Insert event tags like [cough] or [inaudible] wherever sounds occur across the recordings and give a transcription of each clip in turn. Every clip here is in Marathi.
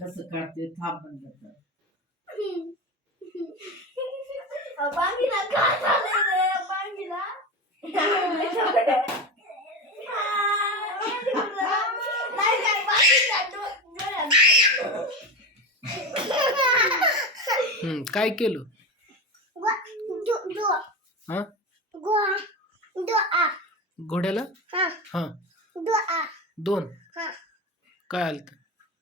[laughs] [laughs] [laughs] [laughs] <आ गौाराद। laughs> काय [laughs] [laughs] केलं हा गो उद घोड्याला हा उद्या दो, दोन काय आलत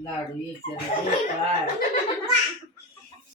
Larissa, não vou parar.